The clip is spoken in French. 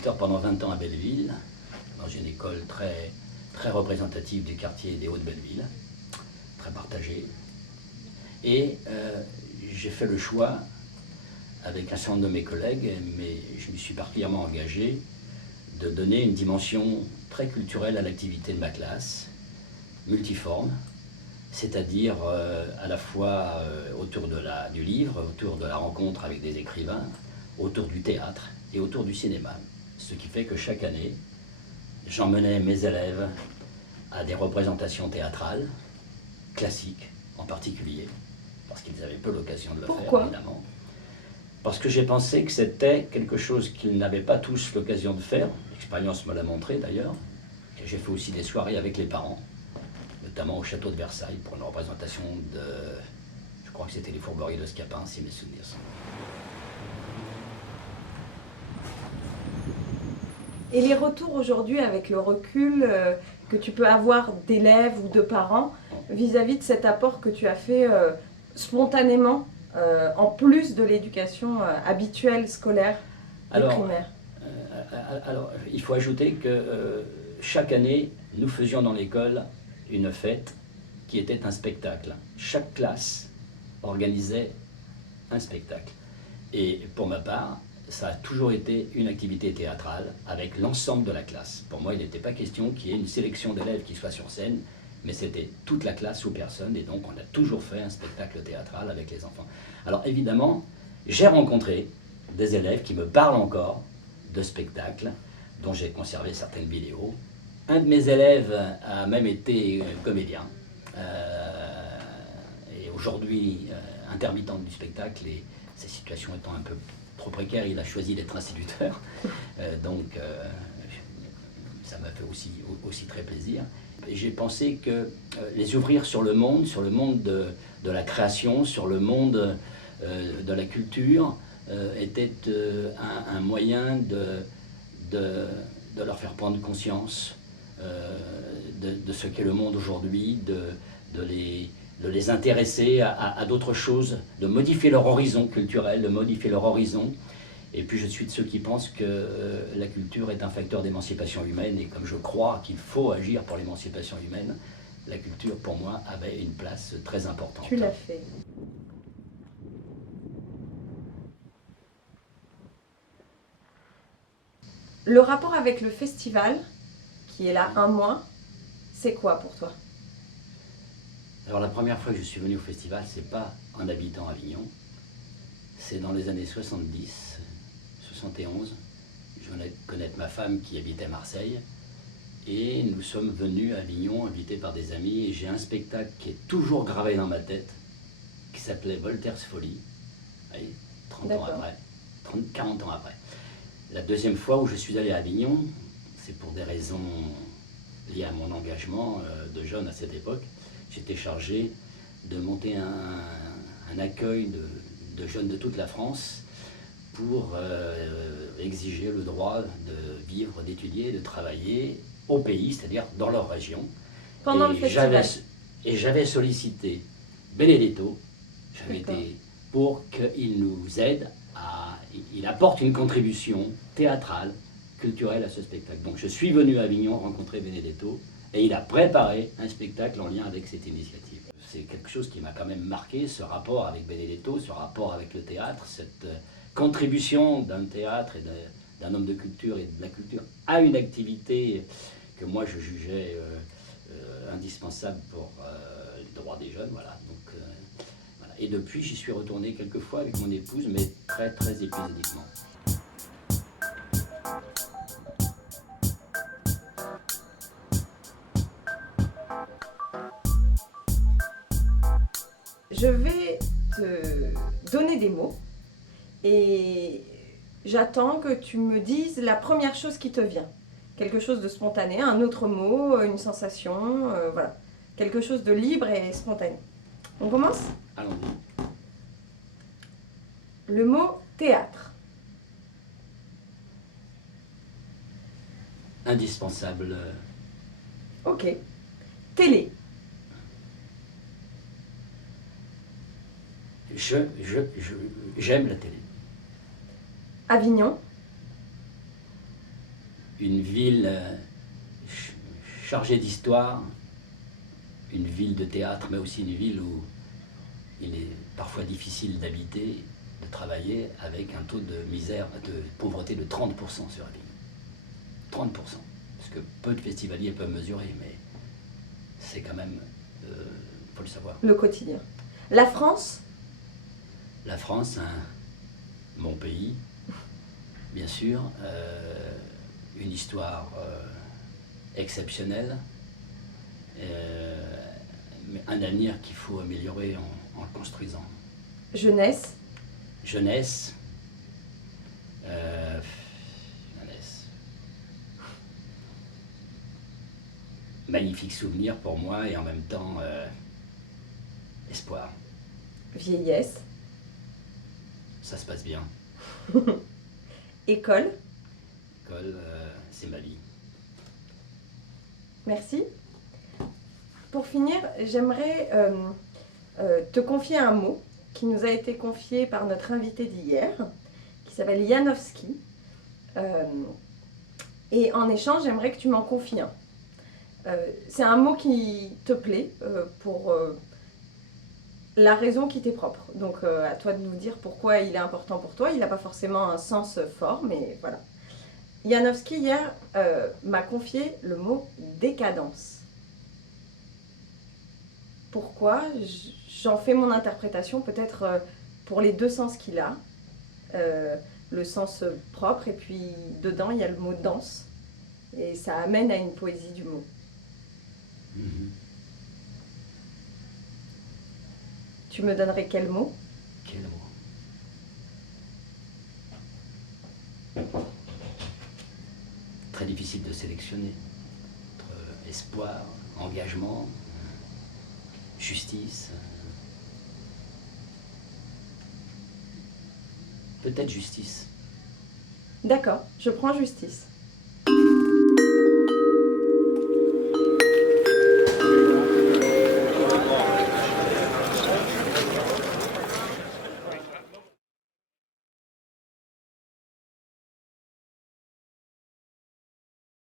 instituteur pendant 20 ans à Belleville, dans une école très, très représentative du quartier des Hauts-de-Belleville, très partagée. Et j'ai fait le choix, avec un certain nombre de mes collègues, mais je m'y suis particulièrement engagé, de donner une dimension très culturelle à l'activité de ma classe, multiforme, c'est-à-dire à la fois autour du livre, autour de la rencontre avec des écrivains, autour du théâtre et autour du cinéma. Ce qui fait que chaque année, j'emmenais mes élèves à des représentations théâtrales, classiques en particulier, parce qu'ils avaient peu l'occasion de le faire, évidemment. Parce que j'ai pensé que c'était quelque chose qu'ils n'avaient pas tous l'occasion de faire. L'expérience me l'a montré d'ailleurs. J'ai fait aussi des soirées avec les parents, notamment au château de Versailles, pour une représentation de, je crois que c'était les Fourberies de Scapin, si mes souvenirs sont. Et les retours aujourd'hui, avec le recul que tu peux avoir d'élèves ou de parents, vis-à-vis de cet apport que tu as fait spontanément, en plus de l'éducation habituelle scolaire des primaires? Alors, il faut ajouter que chaque année, nous faisions dans l'école une fête qui était un spectacle. Chaque classe organisait un spectacle. Et pour ma part, ça a toujours été une activité théâtrale avec l'ensemble de la classe. Pour moi, il n'était pas question qu'il y ait une sélection d'élèves qui soit sur scène, mais c'était toute la classe ou personne, et donc on a toujours fait un spectacle théâtral avec les enfants. Alors évidemment, j'ai rencontré des élèves qui me parlent encore de spectacles, dont j'ai conservé certaines vidéos. Un de mes élèves a même été comédien, et aujourd'hui intermittent du spectacle, et sa situation étant un peu trop précaire, il a choisi d'être instituteur, donc ça m'a fait aussi très plaisir. Et j'ai pensé que les ouvrir sur le monde de la création, sur le monde de la culture, était un moyen de leur faire prendre conscience de ce qu'est le monde aujourd'hui, de les intéresser à d'autres choses, de modifier leur horizon culturel, de modifier leur horizon. Et puis je suis de ceux qui pensent que la culture est un facteur d'émancipation humaine, et comme je crois qu'il faut agir pour l'émancipation humaine, la culture pour moi avait une place très importante. Tu l'as fait. Le rapport avec le festival, qui est là un mois, c'est quoi pour toi? Alors la première fois que je suis venu au festival, c'est pas en habitant Avignon, c'est dans les années 70, 71. Je venais de connaître ma femme qui habitait Marseille, et nous sommes venus à Avignon, invités par des amis, et j'ai un spectacle qui est toujours gravé dans ma tête, qui s'appelait Voltaire's Folie, 30 ans après, 40 ans après. La deuxième fois où je suis allé à Avignon, c'est pour des raisons liées à mon engagement de jeune à cette époque. J'étais chargé de monter un accueil de jeunes de toute la France pour exiger le droit de vivre, d'étudier, de travailler au pays, c'est-à-dire dans leur région. Pendant le festival. Et j'avais sollicité Benedetto, pour qu'il nous aide il apporte une contribution théâtrale, culturelle à ce spectacle. Donc je suis venu à Avignon rencontrer Benedetto, et il a préparé un spectacle en lien avec cette initiative. C'est quelque chose qui m'a quand même marqué, ce rapport avec Benedetto, ce rapport avec le théâtre, cette contribution d'un théâtre et d'un homme de culture et de la culture à une activité que moi je jugeais indispensable pour les droits des jeunes. Voilà. Donc, voilà. Et depuis, j'y suis retourné quelques fois avec mon épouse, mais très très épisodiquement. Je vais te donner des mots et j'attends que tu me dises la première chose qui te vient. Quelque chose de spontané, un autre mot, une sensation, voilà. Quelque chose de libre et spontané. On commence? Allons-y. Le mot théâtre. Indispensable. Ok. Télé. J'aime la télé. Avignon. une ville chargée d'histoire, une ville de théâtre, mais aussi une ville où il est parfois difficile d'habiter, de travailler, avec un taux de misère, de pauvreté de 30% sur la ville. 30%. Parce que peu de festivaliers peuvent mesurer, mais c'est quand même, faut le savoir. Le quotidien. La France? La France, mon pays, bien sûr, une histoire exceptionnelle, mais un avenir qu'il faut améliorer en le construisant. Jeunesse? Jeunesse, magnifique souvenir pour moi et en même temps espoir. Vieillesse? Ça se passe bien. École? École, c'est ma vie. Merci. Pour finir, j'aimerais te confier un mot qui nous a été confié par notre invité d'hier, qui s'appelle Janowski. Et en échange, j'aimerais que tu m'en confies un. C'est un mot qui te plaît pour la raison qui t'est propre. Donc à toi de nous dire pourquoi il est important pour toi. Il n'a pas forcément un sens fort, mais voilà. Janowski, hier, m'a confié le mot décadence. Pourquoi? J'en fais mon interprétation, peut-être pour les deux sens qu'il a. Le sens propre, et puis dedans, il y a le mot danse. Et ça amène à une poésie du mot. Tu me donnerais quel mot? Quel mot? Très difficile de sélectionner. Entre espoir, engagement, justice. Peut-être justice. D'accord, je prends justice.